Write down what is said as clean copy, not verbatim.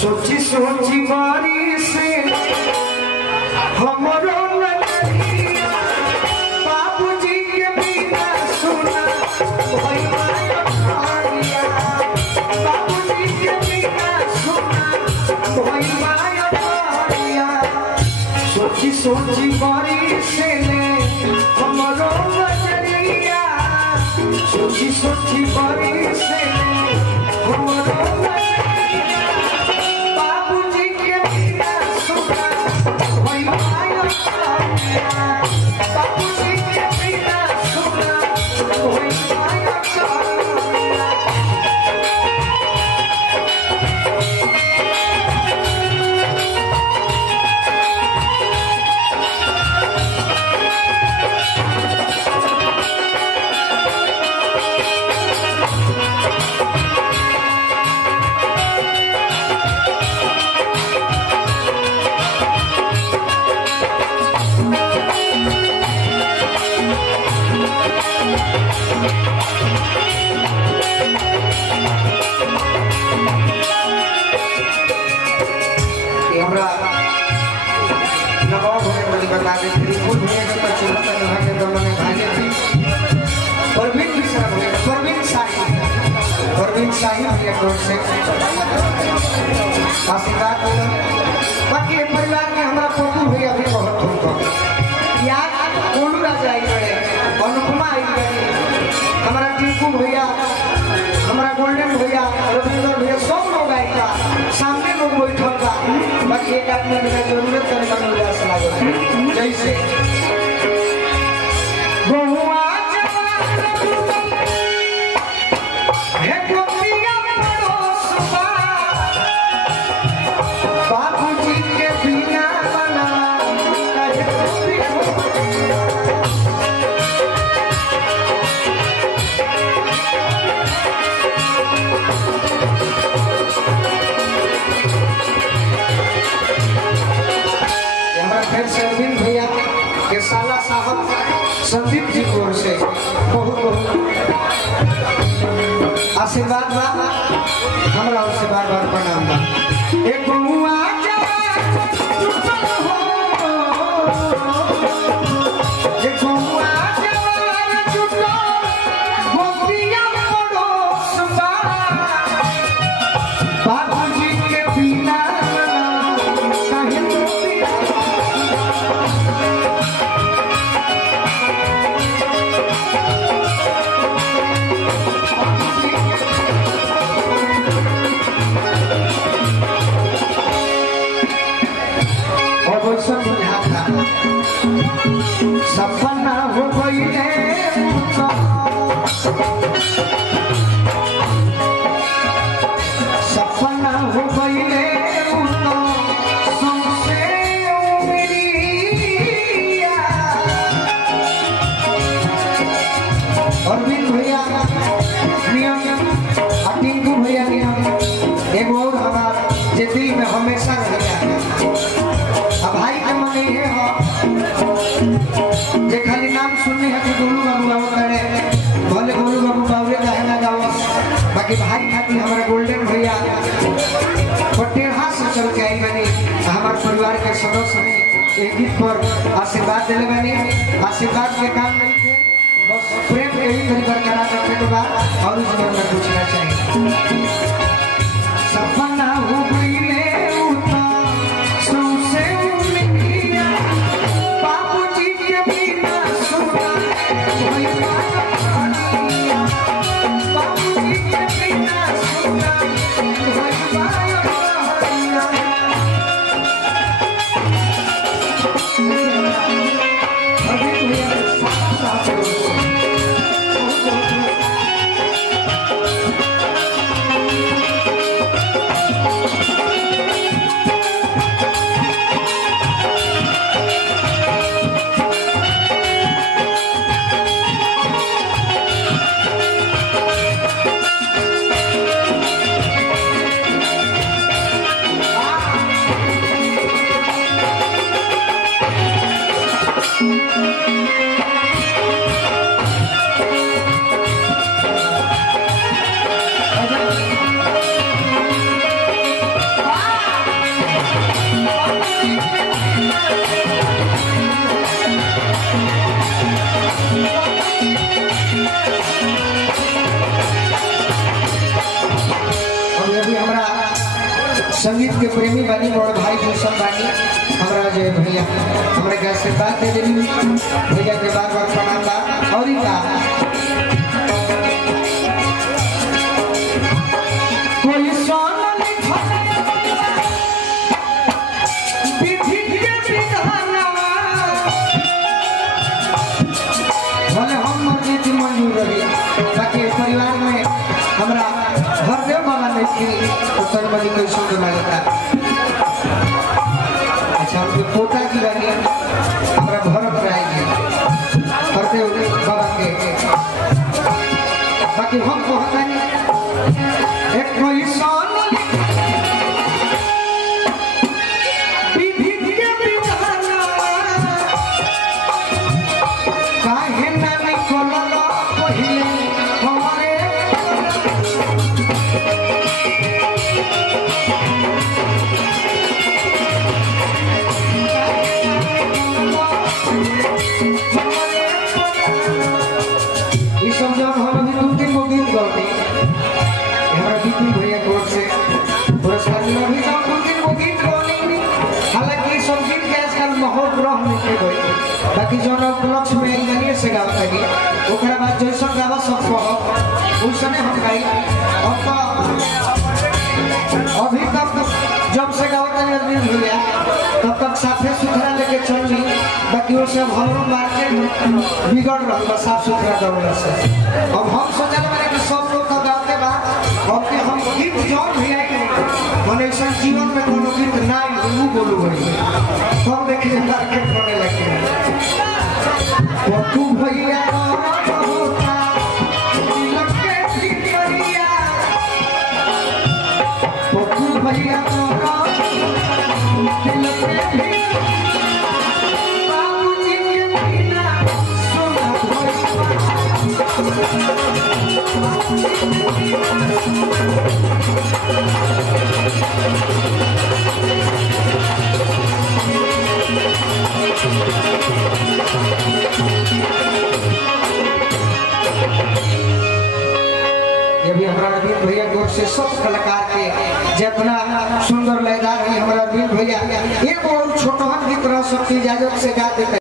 सोची सोची बारी से हमरो नजरिया बाबूजी के बिना सुना बाबूजी के बिना सुना सोची सोची बारी से हमरो नजरिया सोची सोची बारी से हमरो आशीर्वाद बाकी परिवार के हमारा पप्पू भैया भी बहुत याद कोलू राजा आई गए अनुपमा आई गए हमारा टिंकू भैया हमारा गोल्डन भैया रविंद्र भैया सब लोग आएगा सामने लोग बैठा का बाकी एक आदमी की जरूरत करने का उल्लास लगा जैसे भैया के साला साहब संदीप जी की ओर से बहुत बहुत आशीर्वाद बा हमरा ओर से बार बार प्रणाम बा एक सपना हो गई सपना हो गई अरविंद भैया टिंकू भैया एक और हमारा जे दिल में हमेशा रहेगा भाई के मन ये हो जे खाली नाम सुनने है कि गोलू बाबू गाओ करे भले गोलू बाबू बावरे कहना गाओ बाकी भाई खातिर हमारा गोल्डन भैया पटेढ़ा से चल के आई बनी हमारे परिवार के सदस्य ने एक गीत पर आशीर्वाद दिले बनी आशीर्वाद के काम नहीं थे बस प्रेम यही बरकरार रखने के बाद और जीवन में पूछना चाहिए सपना हो गई संगीत के प्रेमी बानी और भाई भूषण बानी हमारा जय भैया हमारे घर से बात दे देनी भैया के बार बार प्रणाम बा और का कोई सोन विधि के विधानवा भले हम मर्जी की मंजूर रही बाकी परिवार में हमारा हरदेव बाबा ने की उत्तर बनी कोई सुंदर लगता अच्छा उनके पोता की बानी हमारा घर पर आएगी हरदेव बाबा के बाकी हम कहता नहीं एक कोई सोन विधि के विधानवा काहे ना निकलल पहिले हमारे भैया कोर्ट से पुरस्कार मिला भी सब दो दिन वो गीत गाने हालांकि सब गीत के आजकल माहौल रह नहीं के गई बाकी जो उपलक्ष्य में जानिए से गाता है ओकरा बाद जैसा गावा सब कहो उसने हम गाई और अभी तक जब से गाता है आदमी भैया तब तक साफे सुथरा लेके चल ली बाकी वो सब हम मार्केट बिगड़ रहा साफ सुथरा करने से अब हम सोचल मैंने कि सब लोग तो गाते बा और हम गीत जौन भी आए मने जीवन में कोनो गीत ना वो बोलू भाई सब देखिए मार्केट बने लगे वो तू भैया होता तिलक के सिकरिया वो तू भैया तिलक के बाबूजी के बिना सोना ये भी हमारा अरविंद भैया गोर से सब कलाकार के जितना सुंदर लयदार है हमारा अरविंद भैया एक और छोटा गीत रह सकती इजाजत से गा देते